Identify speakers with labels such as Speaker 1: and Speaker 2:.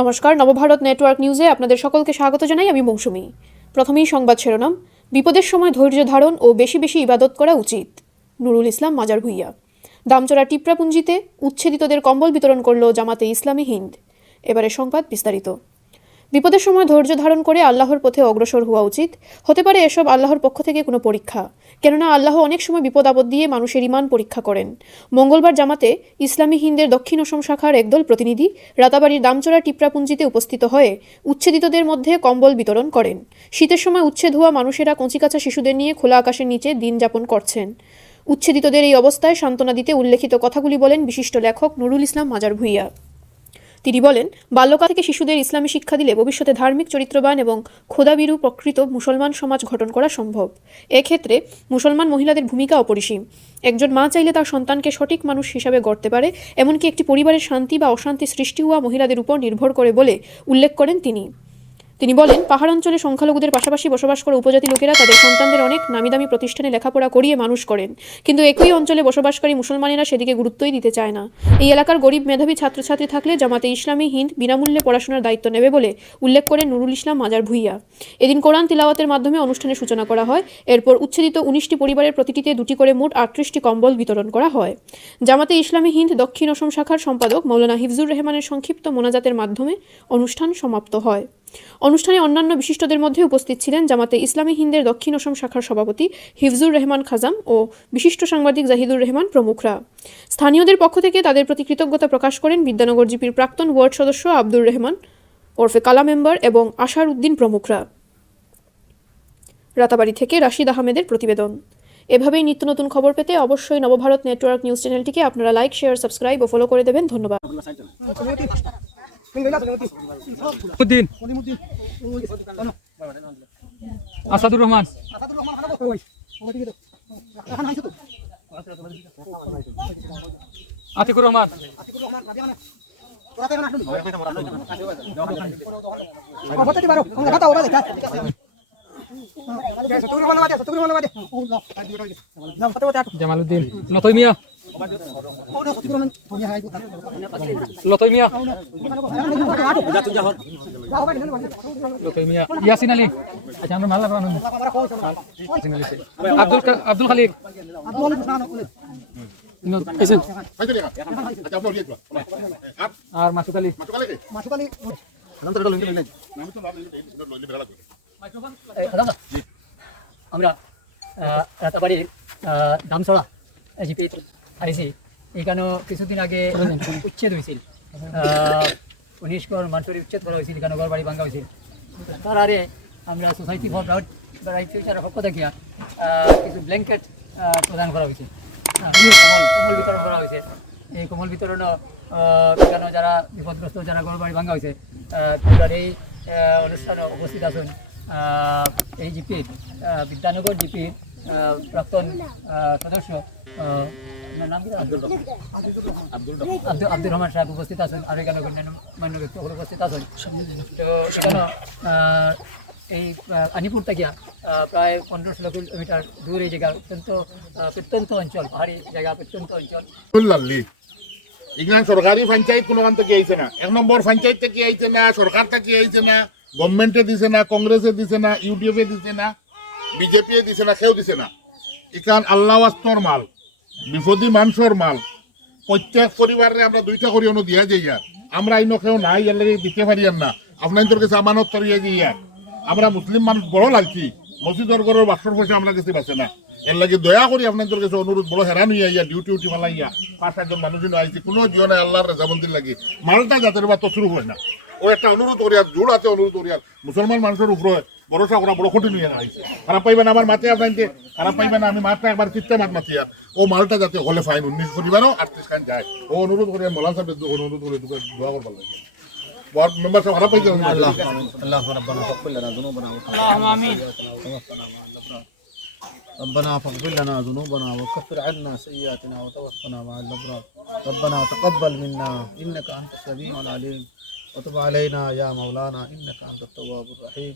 Speaker 1: নমস্কার, নবভারত নেটওয়ার্ক নিউজে আপনাদের সকলকে স্বাগত জানাই আমি মৌসুমী। প্রথমেই সংবাদ শিরোনাম। বিপদের সময় ধৈর্য ধারণ ও বেশি বেশি ইবাদত করা উচিত, নুরুল ইসলাম, মাজার ভুইয়া। দামচরা টিপরাপুঞ্জিতে উচ্ছেদিতদের কম্বল বিতরণ করল জামাতে ইসলামী হিন্দ। এবারে সংবাদ বিস্তারিত। বিপদের সময় ধৈর্য ধারণ করে আল্লাহর পথে অগ্রসর হওয়া উচিত। হতে পারে এসব আল্লাহর পক্ষ থেকে কোনো পরীক্ষা। কেননা আল্লাহ অনেক সময় বিপদ আপদ দিয়ে মানুষের ইমান পরীক্ষা করেন। মঙ্গলবার জামাতে ইসলামী হিন্দের দক্ষিণ অসম শাখার একদল প্রতিনিধি রাতাবাড়ির দামচড়া টিপরাপুঞ্জিতে উপস্থিত হয়ে উচ্ছেদিতদের মধ্যে কম্বল বিতরণ করেন। শীতের সময় উচ্ছেদ হওয়া মানুষেরা কচিকাচা শিশুদের নিয়ে খোলা আকাশের নিচে দিন যাপন করছেন। উচ্ছেদিতদের এই অবস্থায় সান্ত্বনা দিতে উল্লেখিত কথাগুলি বলেন বিশিষ্ট লেখক নুরুল ইসলাম মাজার ভুইয়া। তিনি বলেন, বাল্যকাল থেকে শিশুদের ইসলামী শিক্ষা দিলে ভবিষ্যতে ধার্মিক, চরিত্রবান এবং খোদাবিরু প্রকৃত মুসলমান সমাজ গঠন করা সম্ভব। এক্ষেত্রে মুসলমান মহিলাদের ভূমিকা অপরিসীম। একজন মা চাইলে তার সন্তানকে সঠিক মানুষ হিসাবে গড়তে পারে, এমনকি একটি পরিবারের শান্তি বা অশান্তি সৃষ্টি হওয়া মহিলাদের উপর নির্ভর করে বলে উল্লেখ করেন তিনি। তিনি বলেন, পাহাড় অঞ্চলে সংখ্যালঘুদের পাশাপাশি বসবাস করা উপজাতি লোকেরা তাদের সন্তানদের অনেক নামিদামি প্রতিষ্ঠানে লেখাপড়া করিয়ে মানুষ করেন। কিন্তু একই অঞ্চলে বসবাসকারী মুসলমানেরা সেদিকে গুরুত্বই দিতে চায় না। এই এলাকার গরিব মেধাবী ছাত্রছাত্রী থাকলে জামাতে ইসলামী, হিন্দ বিনামূল্যে পড়াশোনার দায়িত্ব নেবে বলে উল্লেখ করেন নুরুল ইসলাম মাজার ভুইয়া। এদিন কোরআন তিলাওয়াতের মাধ্যমে অনুষ্ঠানের সূচনা করা হয়। এরপর উচ্ছেদিত উনিশটি পরিবারের প্রতিটিতে দুটি করে মোট আটত্রিশটি কম্বল বিতরণ করা হয়। জামাতে ইসলামী, হিন্দ, দক্ষিণ অসম শাখার সম্পাদক মৌলানা হিফজুর রহমানের সংক্ষিপ্ত মোনাজাতের মাধ্যমে অনুষ্ঠান সমাপ্ত হয়। অনুষ্ঠানে অন্যান্য বিশিষ্টদের মধ্যে উপস্থিত ছিলেন জামাতে ইসলামী হিন্দের দক্ষিণ অসম শাখার সভাপতি হিফজুর রহমান খাজাম ও বিশিষ্ট সাংবাদিক জাহিদুর রহমান প্রমুখরা। স্থানীয়দের পক্ষ থেকে তাদের প্রতি কৃতজ্ঞতা প্রকাশ করেন বিদ্যানগর জিপির প্রাক্তন ওয়ার্ড সদস্য আব্দুর রহমান, ওরফে কালা মেম্বার এবং আশার উদ্দিন প্রমুখরা। রাতাবাড়ি থেকে রাশিদ আহমেদের প্রতিবেদন। এভাবেই নিত্য নতুন খবর পেতে অবশ্যই নবভারত নেটওয়ার্ক নিউজ চ্যানেলটিকে আপনারা লাইক, শেয়ার, সাবস্ক্রাইব ও ফলো করে দেবেন। ধন্যবাদ।
Speaker 2: আসাদুর রহমান। আতিকুর রহমান। জামালউদ্দিন। লতই মিয়া। লতই মিয়া। লতই মিয়া। ইয়াসিন আলী। আচ্ছা আমরা মাল্লা আনন্দ ইয়াসিন আলী আব্দুল আব্দুল খালিক। আর মাসুদ আলী।
Speaker 3: আমরা রাতাবাড়ির দামছড়া জিপি আইসি এখানেও কিছুদিন আগে উচ্ছেদ হয়েছিল উনিশ ঘর মানুষের উচ্ছেদ করা হয়েছিল এখানে ঘর বাড়ি ভাঙা হয়েছিল তার আরে আমরা সোসাইটি ফর ব্রাউড রাইট ফিউচারের পক্ষ থেকে কিছু ব্ল্যাঙ্কেট প্রদান করা হয়েছে কমল বিতরণ করা হয়েছে এই কমল বিতরণও আহ, এখানে যারা বিপদগ্রস্ত যারা ঘর বাড়ি ভাঙা হয়েছে তারা এই অনুষ্ঠানে উপস্থিত আছেন এই জিপির বিদ্যানগর জিপির প্রাক্তন আহ, সদস্য আহ, আপনার নাম আব্দুল আব্দুল আব্দুর রহমান সাহেব উপস্থিত আছেন আর এখানে অন্যান্য মান্য ব্যক্তিগুলো উপস্থিত আছেন। তো এখানে এই আনিপুর থেকে প্রায় পনেরো ষোলো কিলোমিটার দূর এই জায়গা অত্যন্ত প্রত্যন্ত অঞ্চল পাহাড়ি জায়গা প্রত্যন্ত অঞ্চল।
Speaker 4: এখানে সরকারি পঞ্চায়েত কোনো থেকে আইছে না? এক নম্বর পঞ্চায়েত থেকে আইছে না? সরকার থেকে আইছে না? গভর্নমেন্টে দিছে না? কংগ্রেসে দিছে না? ইউডিএফে দিছে না? বিজেপি দিছে না, কেউ দিছে না। এখান আল্লাহ আস্তর মাল, বিপদী মানুষের মাল। প্রত্যেক পরিবারে আমরা দুইটা করে অনু দিয়া যাইয়া। আমরা আইন কেউ নাই, এর দিতে পারি আর না। আপনাদের কাছে আমানত তরিয়া যাইয়া। আমরা মুসলিম মানুষ বড় লাগছি মসজিদর ঘরের বাসর পয়সা আমরা কাছে বাঁচে না। এর লাগে দয়া করি আপনাদের কাছে অনুরোধ বড় হেরান হইয়া ইয়া ডিউটি উঠি মালাইয়া। পাঁচ সাতজন মানুষজন আইছি, কোনো জীবনে আল্লাহর রেজামন্দির লাগে। মালটা জাতের বা তছরু হয় না। ও একটা অনুরোধ করি আর জোর আছে অনুরোধ করি আর মুসলমান মানুষের উপরে ভরসা করা বড় কঠিন হইয়া আইছে খারাপ পাইবেন আমার মাতে আপনাকে খারাপ পাইবেন আমি মাঠটা একবার চিত্তে মাত মাতি আর ও মালটা যাতে হলে ফাইন উনিশ পরিবারও আটত্রিশ খান যায় ও অনুরোধ করি মলান সাহেব অনুরোধ করে দোয়া করবার লাগে ওয়ার্ড মেম্বার সব খারাপ পাইছে
Speaker 5: ربنا فاغفر لنا ذنوبنا وكفر عنا سيئاتنا وتوفنا مع الابرار ربنا تقبل منا انك انت السميع العليم وتب علينا يا مولانا انك انت التواب الرحيم